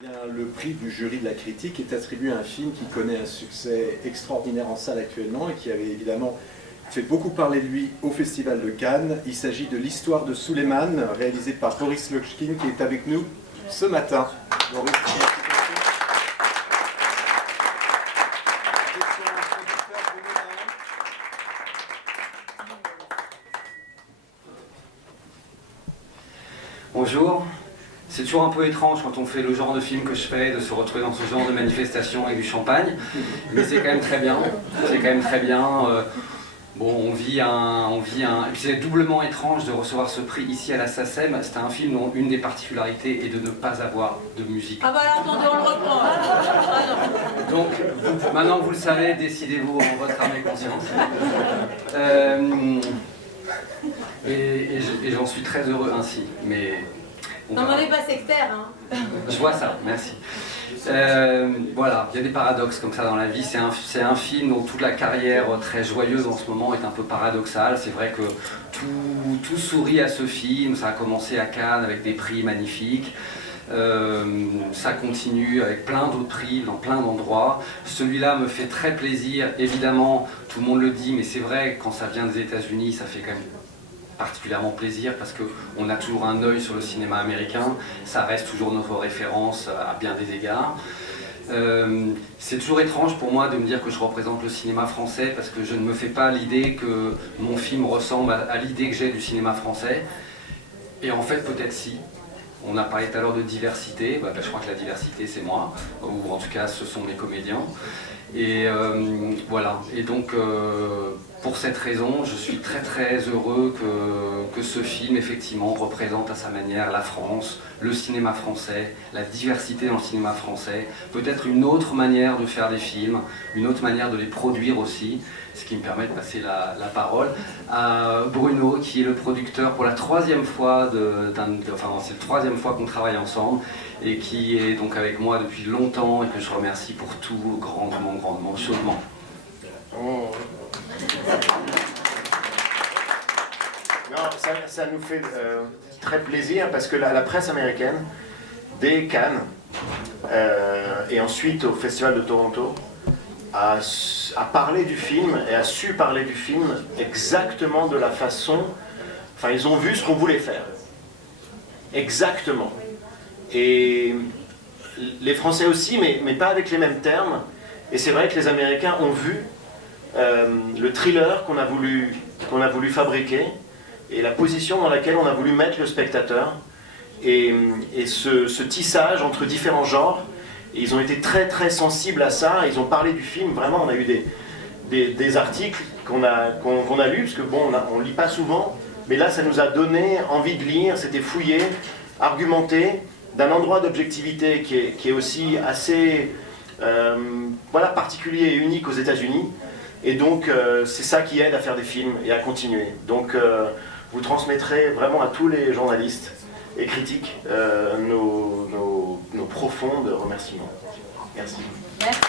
Le prix du jury de la critique est attribué à un film qui connaît un succès extraordinaire en salle actuellement et qui avait évidemment fait beaucoup parler de lui au Festival de Cannes. Il s'agit de l'histoire de Suleiman, réalisé par Boris Lotchkine, qui est avec nous ce matin. Boris, bonjour. C'est toujours un peu étrange quand on fait le genre de film que je fais, de se retrouver dans ce genre de manifestation avec du champagne, mais c'est quand même très bien. C'est quand même très bien. Bon, on vit un... Et puis c'est doublement étrange de recevoir ce prix ici à la SACEM. C'était un film dont une des particularités est de ne pas avoir de musique. Ah bah là, attendez, on le reprend. Donc, maintenant que vous le savez, décidez-vous en votre âme et conscience. Et j'en suis très heureux ainsi, mais... Non, mais on n'est pas sectaire, hein. Je vois ça, merci. Voilà, il y a des paradoxes comme ça dans la vie. C'est un film dont toute la carrière très joyeuse en ce moment est un peu paradoxale. C'est vrai que tout sourit à ce film. Ça a commencé à Cannes avec des prix magnifiques. Ça continue avec plein d'autres prix dans plein d'endroits. Celui-là me fait très plaisir. Évidemment, tout le monde le dit, mais c'est vrai, quand ça vient des États-Unis, ça fait quand même particulièrement plaisir parce qu'on a toujours un œil sur le cinéma américain, ça reste toujours notre référence à bien des égards. C'est toujours étrange pour moi de me dire que je représente le cinéma français parce que je ne me fais pas l'idée que mon film ressemble à l'idée que j'ai du cinéma français. Et en fait, peut-être si. On a parlé tout à l'heure de diversité, je crois que la diversité c'est moi, ou en tout cas ce sont mes comédiens. Et voilà, et donc pour cette raison, je suis très très heureux que ce film effectivement représente à sa manière la France, le cinéma français, la diversité dans le cinéma français, peut-être une autre manière de faire des films, une autre manière de les produire aussi, ce qui me permet de passer la parole à Bruno, qui est le producteur pour la troisième fois, c'est la troisième fois qu'on travaille ensemble, et qui est donc avec moi depuis longtemps et que je remercie pour tout grandement, chaudement. Oh. Non, ça nous fait très plaisir parce que la presse américaine, dès Cannes et ensuite au Festival de Toronto, a parlé du film et a su parler du film exactement de la façon... Enfin, ils ont vu ce qu'on voulait faire. Exactement. Et les Français aussi, mais pas avec les mêmes termes. Et c'est vrai que les Américains ont vu le thriller qu'on a voulu fabriquer et la position dans laquelle on a voulu mettre le spectateur et ce tissage entre différents genres. Et ils ont été très très sensibles à ça. Ils ont parlé du film. Vraiment, on a eu des articles qu'on a lus, parce que bon, on lit pas souvent, mais là, ça nous a donné envie de lire. C'était fouillé, argumenté, d'un endroit d'objectivité qui est aussi assez particulier et unique aux États-Unis. Et donc, c'est ça qui aide à faire des films et à continuer. Donc, vous transmettrez vraiment à tous les journalistes et critiques nos profonds remerciements. Merci. Merci.